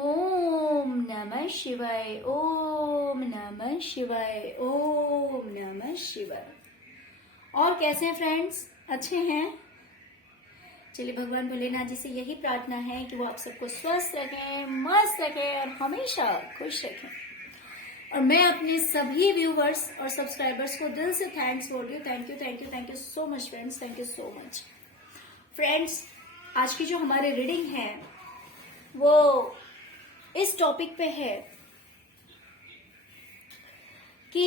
ओम नमः शिवाय, ओम नमः शिवाय, ओम नमः शिवाय। और कैसे हैं फ्रेंड्स? अच्छे हैं? चलिए, भगवान भोलेनाथ जी से यही प्रार्थना है कि वो आप सबको स्वस्थ रखें, मस्त रखें और हमेशा खुश रखें। और मैं अपने सभी व्यूवर्स और सब्सक्राइबर्स को दिल से थैंक्स बोल रही हूँ। Thank you, thank you, thank you so much friends, thank you so much. Friends, आज की जो हमारी रीडिंग है वो इस टॉपिक पे है कि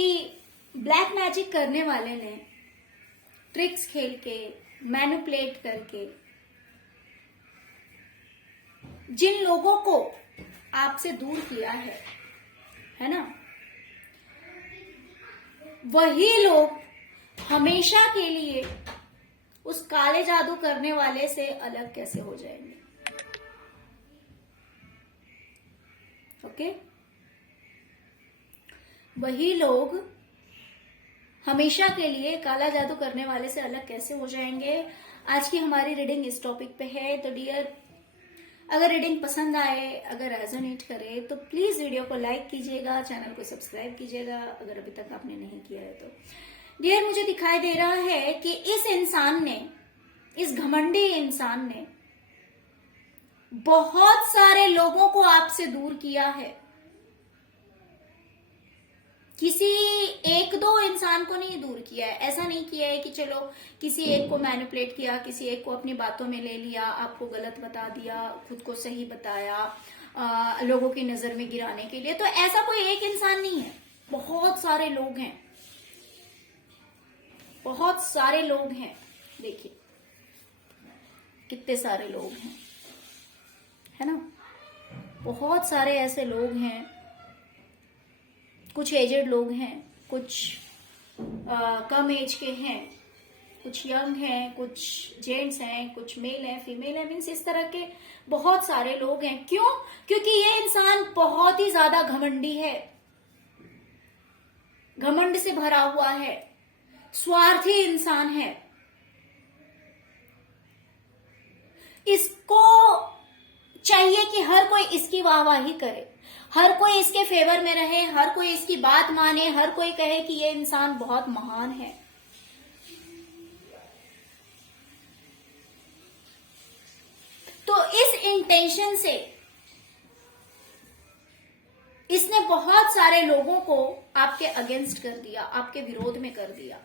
ब्लैक मैजिक करने वाले ने ट्रिक्स खेल के, मैनिपुलेट करके जिन लोगों को आपसे दूर किया है ना, वही लोग हमेशा के लिए उस काले जादू करने वाले से अलग कैसे हो जाएंगे। ओके? वही लोग हमेशा के लिए काला जादू करने वाले से अलग कैसे हो जाएंगे। आज की हमारी रीडिंग इस टॉपिक पे है। तो डियर, अगर रीडिंग पसंद आए, अगर रेजोनेट करे तो प्लीज वीडियो को लाइक कीजिएगा, चैनल को सब्सक्राइब कीजिएगा अगर अभी तक आपने नहीं किया है तो। डियर, मुझे दिखाई दे रहा है कि इस इंसान ने, इस घमंडी इंसान ने बहुत सारे लोगों को आपसे दूर किया है। किसी एक दो इंसान को नहीं दूर किया है। ऐसा नहीं किया है कि चलो किसी एक को मैनिपुलेट किया, किसी एक को अपनी बातों में ले लिया, आपको गलत बता दिया, खुद को सही बताया, लोगों की नजर में गिराने के लिए। तो ऐसा कोई एक इंसान नहीं है, बहुत सारे लोग हैं, बहुत सारे लोग हैं। देखिए कितने सारे लोग हैं, है ना? बहुत सारे ऐसे लोग हैं। कुछ एजेड लोग हैं, कुछ कम एज के हैं, कुछ यंग हैं, कुछ जेंट्स हैं, कुछ मेल हैं, फीमेल हैं, मीन्स इस तरह के बहुत सारे लोग हैं। क्यों? क्योंकि ये इंसान बहुत ही ज्यादा घमंडी है, घमंड से भरा हुआ है, स्वार्थी इंसान है। इसको चाहिए कि हर कोई इसकी वाहवाही करे, हर कोई इसके फेवर में रहे, हर कोई इसकी बात माने, हर कोई कहे कि ये इंसान बहुत महान है। तो इस इंटेंशन से इसने बहुत सारे लोगों को आपके अगेंस्ट कर दिया, आपके विरोध में कर दिया।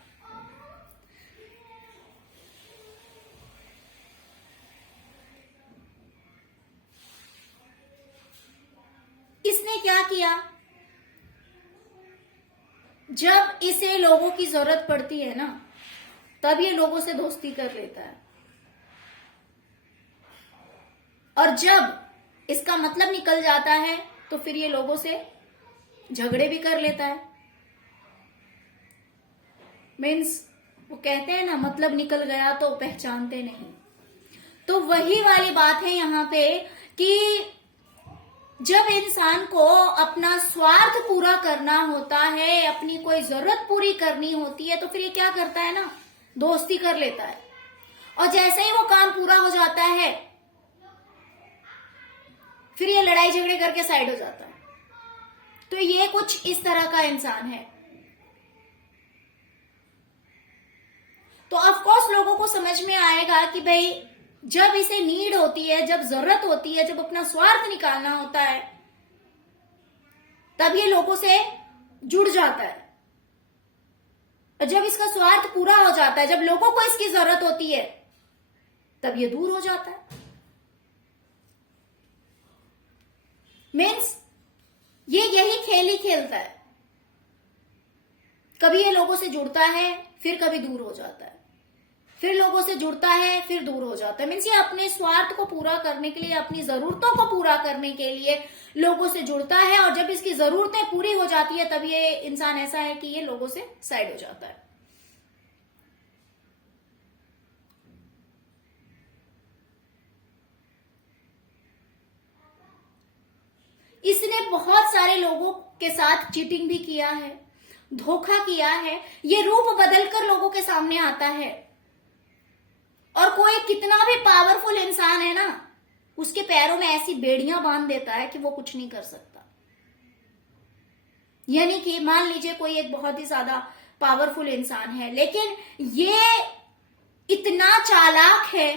इसने क्या किया? जब इसे लोगों की जरूरत पड़ती है ना, तब ये लोगों से दोस्ती कर लेता है, और जब इसका मतलब निकल जाता है तो फिर ये लोगों से झगड़े भी कर लेता है। मीन्स वो कहते हैं ना, मतलब निकल गया तो पहचानते नहीं। तो वही वाली बात है यहाँ पे कि जब इंसान को अपना स्वार्थ पूरा करना होता है, अपनी कोई जरूरत पूरी करनी होती है, तो फिर ये क्या करता है ना, दोस्ती कर लेता है। और जैसे ही वो काम पूरा हो जाता है फिर ये लड़ाई झगड़े करके साइड हो जाता है। तो ये कुछ इस तरह का इंसान है। तो ऑफ कोर्स लोगों को समझ में आएगा कि भाई जब इसे नीड होती है, जब जरूरत होती है, जब अपना स्वार्थ निकालना होता है, तब ये लोगों से जुड़ जाता है। और जब इसका स्वार्थ पूरा हो जाता है, जब लोगों को इसकी जरूरत होती है, तब ये दूर हो जाता है। मीन्स ये यही खेल ही खेलता है। कभी ये लोगों से जुड़ता है, फिर कभी दूर हो जाता है, फिर लोगों से जुड़ता है, फिर दूर हो जाता है। मीन्स ये अपने स्वार्थ को पूरा करने के लिए, अपनी जरूरतों को पूरा करने के लिए लोगों से जुड़ता है, और जब इसकी जरूरतें पूरी हो जाती है तब ये इंसान ऐसा है कि ये लोगों से साइड हो जाता है। इसने बहुत सारे लोगों के साथ चीटिंग भी किया है, धोखा किया है। ये रूप बदलकर लोगों के सामने आता है, और कोई कितना भी पावरफुल इंसान है ना, उसके पैरों में ऐसी बेड़ियां बांध देता है कि वो कुछ नहीं कर सकता। यानी कि मान लीजिए कोई एक बहुत ही ज्यादा पावरफुल इंसान है, लेकिन ये इतना चालाक है,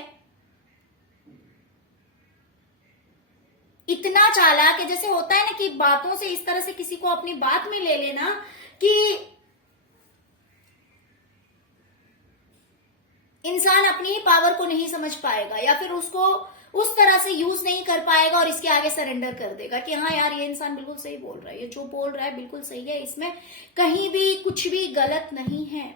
इतना चालाक है, जैसे होता है ना कि बातों से इस तरह से किसी को अपनी बात में ले लेना कि इंसान अपनी ही पावर को नहीं समझ पाएगा, या फिर उसको उस तरह से यूज नहीं कर पाएगा और इसके आगे सरेंडर कर देगा कि हाँ यार ये इंसान बिल्कुल सही बोल रहा है, ये जो बोल रहा है बिल्कुल सही है, इसमें कहीं भी कुछ भी गलत नहीं है।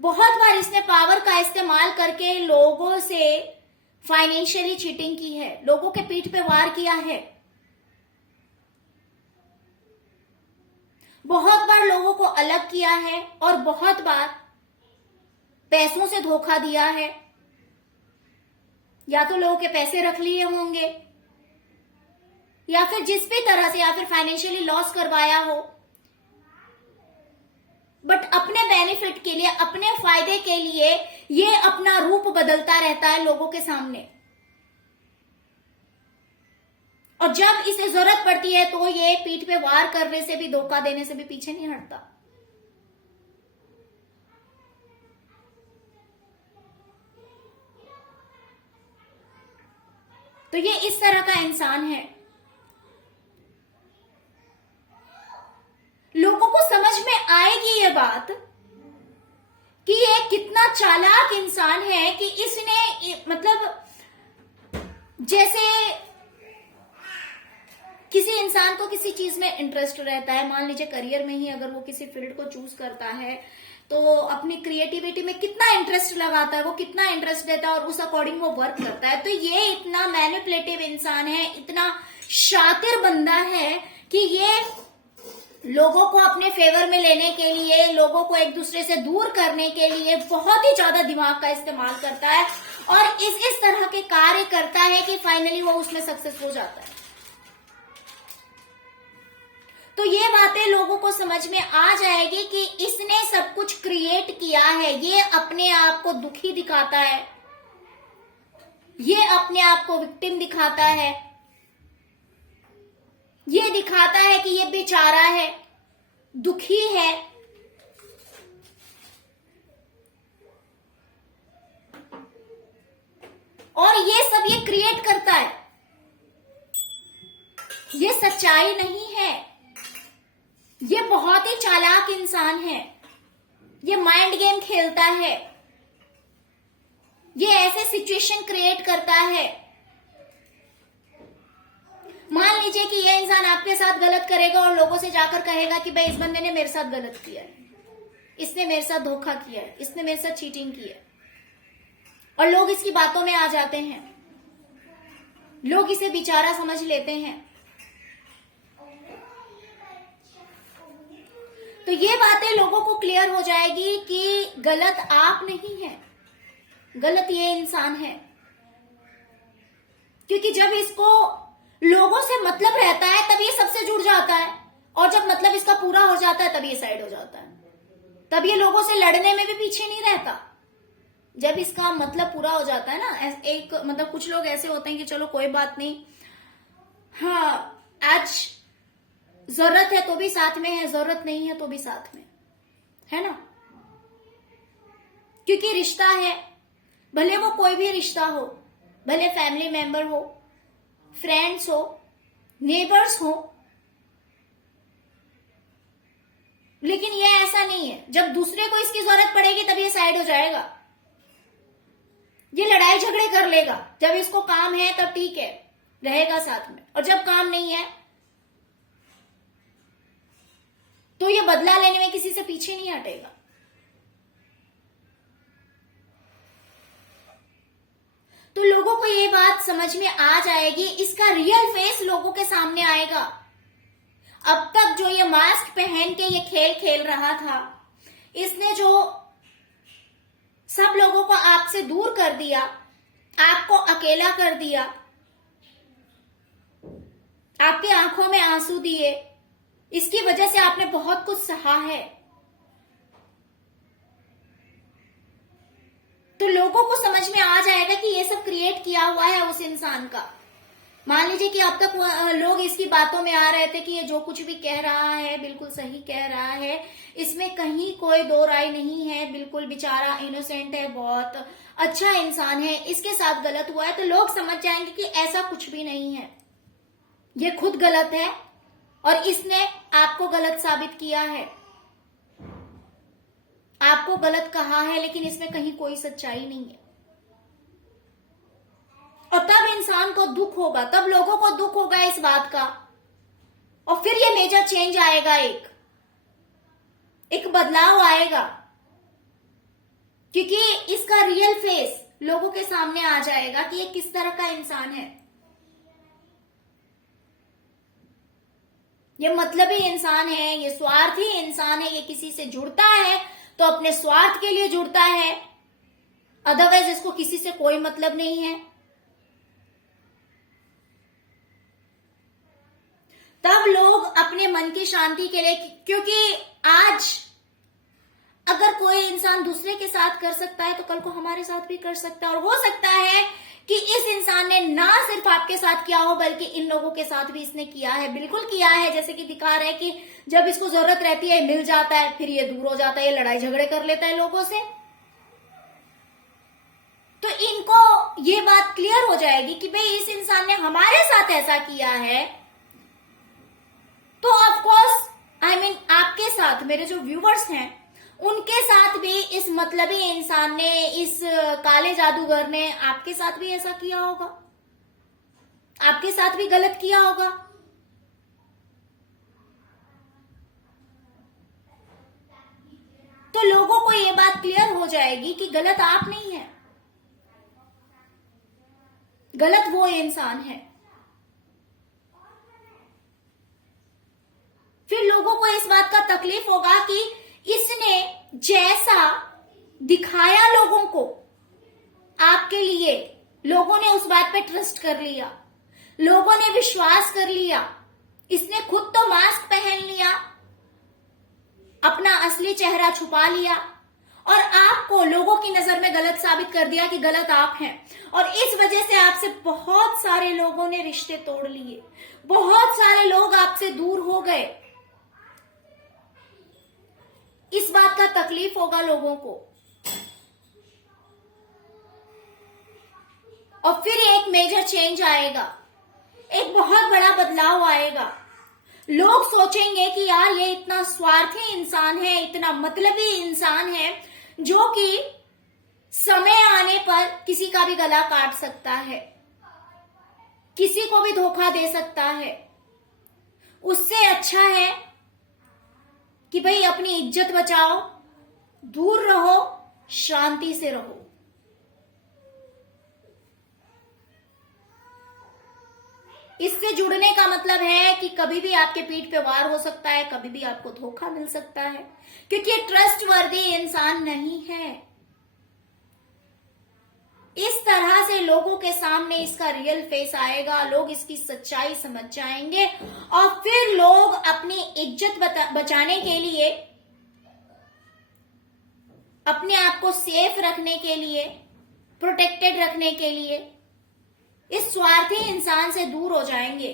बहुत बार इसने पावर का इस्तेमाल करके लोगों से फाइनेंशियली चीटिंग की है, लोगों के पीठ पे वार किया है, बहुत बार लोगों को अलग किया है और बहुत बार पैसों से धोखा दिया है। या तो लोगों के पैसे रख लिए होंगे, या फिर जिस भी तरह से, या फिर फाइनेंशियली लॉस करवाया हो, बट अपने बेनिफिट के लिए, अपने फायदे के लिए ये अपना रूप बदलता रहता है लोगों के सामने, और जब इसे जरूरत पड़ती है तो ये पीठ पे वार करने से भी, धोखा देने से भी पीछे नहीं हटता। तो ये इस तरह का इंसान है। लोगों को समझ में आएगी ये बात कि ये कितना चालाक इंसान है कि इसने, मतलब जैसे किसी इंसान को किसी चीज में इंटरेस्ट रहता है, मान लीजिए करियर में ही अगर वो किसी फील्ड को चूज करता है तो अपनी क्रिएटिविटी में कितना इंटरेस्ट लगाता है, वो कितना इंटरेस्ट देता है और उस अकॉर्डिंग वो वर्क करता है। तो ये इतना मैनिपुलेटिव इंसान है, इतना शातिर बंदा है कि ये लोगों को अपने फेवर में लेने के लिए, लोगों को एक दूसरे से दूर करने के लिए बहुत ही ज्यादा दिमाग का इस्तेमाल करता है और इस तरह के कार्य करता है कि फाइनली वो उसमें सक्सेस हो जाता है। तो ये बातें लोगों को समझ में आ जाएगी कि इसने सब कुछ क्रिएट किया है। ये अपने आप को दुखी दिखाता है, ये अपने आप को विक्टिम दिखाता है, ये दिखाता है कि ये बेचारा है, दुखी है। और ये सब ये क्रिएट करता है, ये सच्चाई नहीं है। ये बहुत ही चालाक इंसान है, ये माइंड गेम खेलता है, ये ऐसे सिचुएशन क्रिएट करता है। मान लीजिए कि ये इंसान आपके साथ गलत करेगा और लोगों से जाकर कहेगा कि भाई इस बंदे ने मेरे साथ गलत किया है, इसने मेरे साथ धोखा किया है, इसने मेरे साथ चीटिंग की है, और लोग इसकी बातों में आ जाते हैं, लोग इसे बेचारा समझ लेते हैं। तो ये बातें लोगों को क्लियर हो जाएगी कि गलत आप नहीं है, गलत ये इंसान है। क्योंकि जब इसको लोगों से मतलब रहता है तब ये सबसे जुड़ जाता है, और जब मतलब इसका पूरा हो जाता है तब ये साइड हो जाता है, तब ये लोगों से लड़ने में भी पीछे नहीं रहता। जब इसका मतलब पूरा हो जाता है ना, एक मतलब कुछ लोग ऐसे होते हैं कि चलो कोई बात नहीं, हाँ आज जरूरत है तो भी साथ में है, जरूरत नहीं है तो भी साथ में है ना। क्योंकि रिश्ता है, भले वो कोई भी रिश्ता हो, भले फैमिली मेंबर हो, फ्रेंड्स हो, नेबर्स हो, लेकिन ये ऐसा नहीं है जब दूसरे को इसकी जरूरत पड़ेगी तब ये साइड हो जाएगा, ये लड़ाई झगड़े कर लेगा। जब इसको काम है तब ठीक है, रहेगा साथ में, और जब काम नहीं है तो ये बदला लेने में किसी से पीछे नहीं हटेगा। तो लोगों को ये बात समझ में आ जाएगी, इसका रियल फेस लोगों के सामने आएगा। अब तक जो ये मास्क पहन के ये खेल खेल रहा था, इसने जो सब लोगों को आपसे दूर कर दिया, आपको अकेला कर दिया, आपकी आंखों में आंसू दिए, इसकी वजह से आपने बहुत कुछ सहा है। लोगों को समझ में आ जाएगा कि ये सब क्रिएट किया हुआ है उस इंसान का। मान लीजिए कि अब तक लोग इसकी बातों में आ रहे थे कि ये जो कुछ भी कह रहा है बिल्कुल सही कह रहा है, इसमें कहीं कोई दो राय नहीं है, बिल्कुल बेचारा इनोसेंट है, बहुत अच्छा इंसान है, इसके साथ गलत हुआ है, तो लोग समझ जाएंगे कि ऐसा कुछ भी नहीं है, ये खुद गलत है और इसने आपको गलत साबित किया है, आपको गलत कहा है, लेकिन इसमें कहीं कोई सच्चाई नहीं है। और तब इंसान को दुख होगा, तब लोगों को दुख होगा इस बात का, और फिर ये मेजर चेंज आएगा, एक बदलाव आएगा, क्योंकि इसका रियल फेस लोगों के सामने आ जाएगा कि ये किस तरह का इंसान है। ये मतलबी इंसान है, ये स्वार्थी इंसान है, ये किसी से जुड़ता है तो अपने स्वार्थ के लिए जुड़ता है, अदरवाइज इसको किसी से कोई मतलब नहीं है। तब लोग अपने मन की शांति के लिए, क्योंकि आज अगर कोई इंसान दूसरे के साथ कर सकता है तो कल को हमारे साथ भी कर सकता है, और हो सकता है कि इस इंसान ने ना सिर्फ आपके साथ किया हो बल्कि इन लोगों के साथ भी इसने किया है, बिल्कुल किया है। जैसे कि दिखा रहे हैं कि जब इसको जरूरत रहती है मिल जाता है, फिर ये दूर हो जाता है, ये लड़ाई झगड़े कर लेता है लोगों से। तो इनको ये बात क्लियर हो जाएगी कि भाई इस इंसान ने हमारे साथ ऐसा किया है, तो ऑफ कोर्स आपके साथ, मेरे जो व्यूवर्स हैं उनके साथ भी इस मतलबी इंसान ने, इस काले जादूगर ने आपके साथ भी ऐसा किया होगा, आपके साथ भी गलत किया होगा। तो लोगों को ये बात क्लियर हो जाएगी कि गलत आप नहीं है, गलत वो इंसान है। फिर लोगों को इस बात का तकलीफ होगा कि इसने जैसा दिखाया लोगों को आपके लिए, लोगों ने उस बात पे ट्रस्ट कर लिया, लोगों ने विश्वास कर लिया, इसने खुद तो मास्क पहन लिया, अपना असली चेहरा छुपा लिया और आपको लोगों की नजर में गलत साबित कर दिया कि गलत आप हैं। और इस वजह से आपसे बहुत सारे लोगों ने रिश्ते तोड़ लिए, बहुत सारे लोग आपसे दूर हो गए। इस बात का तकलीफ होगा लोगों को, और फिर एक मेजर चेंज आएगा, एक बहुत बड़ा बदलाव आएगा। लोग सोचेंगे कि यार ये इतना स्वार्थी इंसान है, इतना मतलबी इंसान है, जो कि समय आने पर किसी का भी गला काट सकता है, किसी को भी धोखा दे सकता है। उससे अच्छा है कि भाई अपनी इज्जत बचाओ, दूर रहो, शांति से रहो। इससे जुड़ने का मतलब है कि कभी भी आपके पीठ पे वार हो सकता है, कभी भी आपको धोखा मिल सकता है, क्योंकि ये ट्रस्टवर्दी इंसान नहीं है। इस तरह से लोगों के सामने इसका रियल फेस आएगा, लोग इसकी सच्चाई समझ जाएंगे, और फिर लोग अपनी इज्जत बचाने के लिए, अपने आप को सेफ रखने के लिए, प्रोटेक्टेड रखने के लिए इस स्वार्थी इंसान से दूर हो जाएंगे।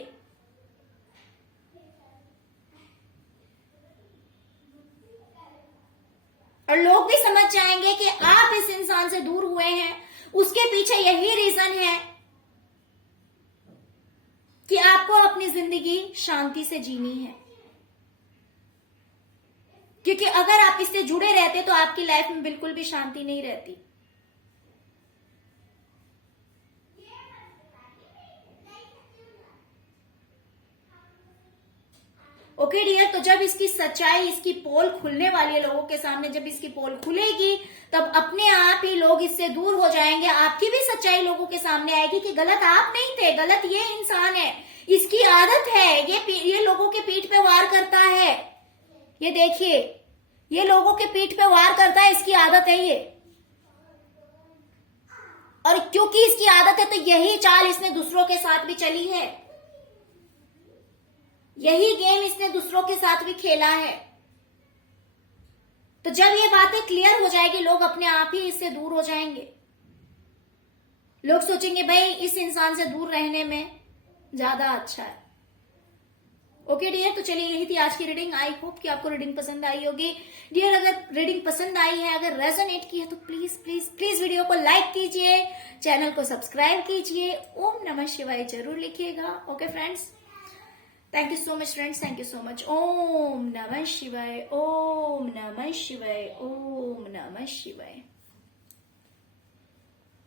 और लोग भी समझ जाएंगे कि आप इस इंसान से दूर हुए हैं, उसके पीछे यही रीजन है कि आपको अपनी जिंदगी शांति से जीनी है। क्योंकि अगर आप इससे जुड़े रहते तो आपकी लाइफ में बिल्कुल भी शांति नहीं रहती। ओके डियर, तो जब इसकी सच्चाई, इसकी पोल खुलने वाली है लोगों के सामने, जब इसकी पोल खुलेगी तब अपने आप ही लोग इससे दूर हो जाएंगे। आपकी भी सच्चाई लोगों के सामने आएगी कि गलत आप नहीं थे, गलत ये इंसान है, इसकी आदत है, ये लोगों के पीठ पे वार करता है। ये देखिए, ये लोगों के पीठ पे वार करता है, इसकी आदत है ये। और क्योंकि इसकी आदत है तो यही चाल इसने दूसरों के साथ भी चली है, यही गेम इसने दूसरों के साथ भी खेला है। तो जब ये बातें क्लियर हो जाएगी लोग अपने आप ही इससे दूर हो जाएंगे। लोग सोचेंगे भाई इस इंसान से दूर रहने में ज्यादा अच्छा है। ओके डियर, तो चलिए यही थी आज की रीडिंग। आई होप कि आपको रीडिंग पसंद आई होगी। डियर, अगर रीडिंग पसंद आई है, अगर रेजोनेट की है, तो प्लीज प्लीज प्लीज वीडियो को लाइक कीजिए, चैनल को सब्सक्राइब कीजिए, ओम नमः शिवाय जरूर लिखिएगा। Okay friends, thank you so much friends, thank you so much. ओम नमः शिवाय, ओम नमः शिवाय, ओम नमः शिवाय।